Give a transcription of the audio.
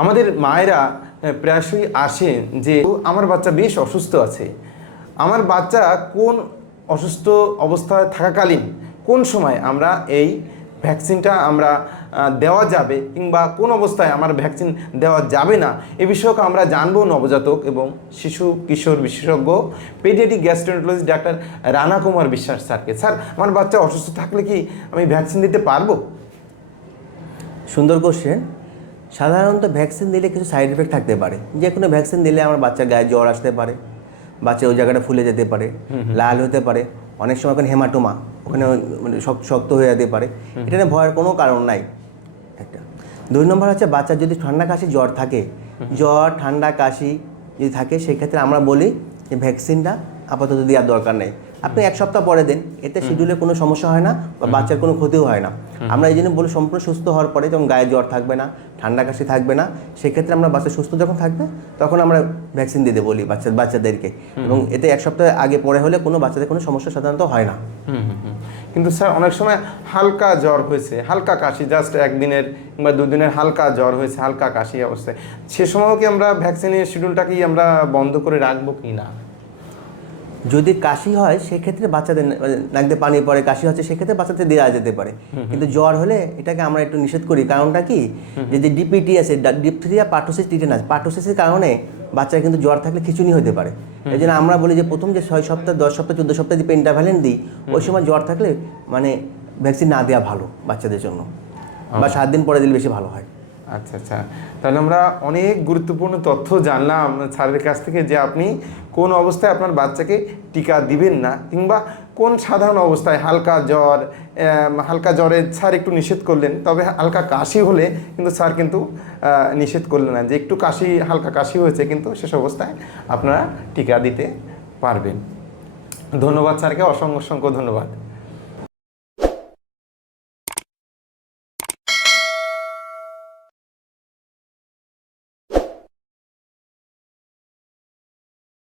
আমাদের মায়েরা প্রায়শই আসে যে আমার বাচ্চা বেশ অসুস্থ আছে। আমার বাচ্চা কোন অসুস্থ অবস্থায় থাকাকালীন কোন সময় আমরা এই ভ্যাকসিনটা আমরা দেওয়া যাবে কিংবা কোন অবস্থায় আমার ভ্যাকসিন দেওয়া যাবে না, এ বিষয়কে আমরা জানব নবজাতক এবং শিশু কিশোর বিশেষজ্ঞ pediatric gastroenterologist doctor Rana Kumar Biswas স্যারকে। স্যার, আমার বাচ্চা অসুস্থ থাকলে কি আমি ভ্যাকসিন দিতে পারব? সুন্দর কোশ্চেন সাধারণত ভ্যাকসিন দিলে কিছু সাইড এফেক্ট থাকতে পারে। যে কোনো ভ্যাকসিন দিলে আমার বাচ্চার গায়ে জ্বর আসতে পারে বাচ্চা ওই জায়গাটা ফুলে যেতে পারে লাল হতে পারে অনেক সময় ওখানে হেমাটোমা ওখানে মানে শক্ত হয়ে যেতে পারে। এটা নিয়ে ভয়ের কোনো কারণ নাই। একটা। দুই নম্বর হচ্ছে বাচ্চার যদি ঠান্ডা কাশি জ্বর থাকে জ্বর ঠান্ডা কাশি যদি থাকে সেক্ষেত্রে আমরা বলি যে ভ্যাকসিনটা আপাতত দেওয়ার দরকার নেই। আপনি এক সপ্তাহ পরে দেন এতে শিডিউলে কোনো সমস্যা হয় না বা বাচ্চার কোনো ক্ষতিও হয় না। আমরা এই জন্য বলি সম্পূর্ণ সুস্থ হওয়ার পরে যখন গায়ে জ্বর থাকবে না ঠান্ডা কাশি থাকবে না সেক্ষেত্রে আমরা বাচ্চা সুস্থ যখন থাকবে তখন আমরা ভ্যাকসিন দিতে বলি বাচ্চা বাচ্চাদেরকে। এবং এতে এক সপ্তাহ আগে পরে হলে কোনো বাচ্চাদের কোনো সমস্যা সাধারণত হয় না। কিন্তু স্যার অনেক সময় হালকা জ্বর হয়েছে হালকা কাশি জাস্ট একদিনের কিংবা দুদিনের হালকা জ্বর হয়েছে হালকা কাশি অবস্থায়। সে সময়ও কি আমরা ভ্যাকসিনের শিডিউলটা কি আমরা বন্ধ করে রাখব কি না? যদি কাশি হয় সেক্ষেত্রে বাচ্চাদের নাক পানি পড়ে কাশি হচ্ছে সেক্ষেত্রে বাচ্চাদের দেওয়া যেতে পারে। কিন্তু জ্বর হলে এটাকে আমরা একটু নিষেধ করি। কারণটা কি? যে যে ডিপিটি আছে ডিপথ্রিয়া পার্টোসিস টিটেনাস পার্টোসিসের কারণে বাচ্চার কিন্তু জ্বর থাকলে খিচুনি হতে পারে। এই জন্য আমরা বলি যে প্রথম যে ছয় সপ্তাহ দশ সপ্তাহ চোদ্দ সপ্তাহ যে পেন্টাভ্যালেন্ট দিই ওই সময় জ্বর থাকলে মানে ভ্যাকসিন না দেওয়া ভালো বাচ্চাদের জন্য। বা সাত দিন পরে দিলে বেশি ভালো হয়। আচ্ছা আচ্ছা। তাহলে আমরা অনেক গুরুত্বপূর্ণ তথ্য জানলাম স্যারের কাছ থেকে যে আপনি কোন অবস্থায় আপনার বাচ্চাকে টিকা দিবেন না কিংবা কোন সাধারণ অবস্থায় হালকা জ্বর হালকা জ্বরে স্যার একটু নিষেধ করলেন, তবে হালকা কাশি হলে কিন্তু স্যার কিন্তু নিষেধ করলেন না যে একটু কাশি, হালকা কাশি হয়েছে কিন্তু শেষ অবস্থায় আপনারা টিকা দিতে পারবেন। ধন্যবাদ স্যারকে, অসংখ্য অসংখ্য ধন্যবাদ।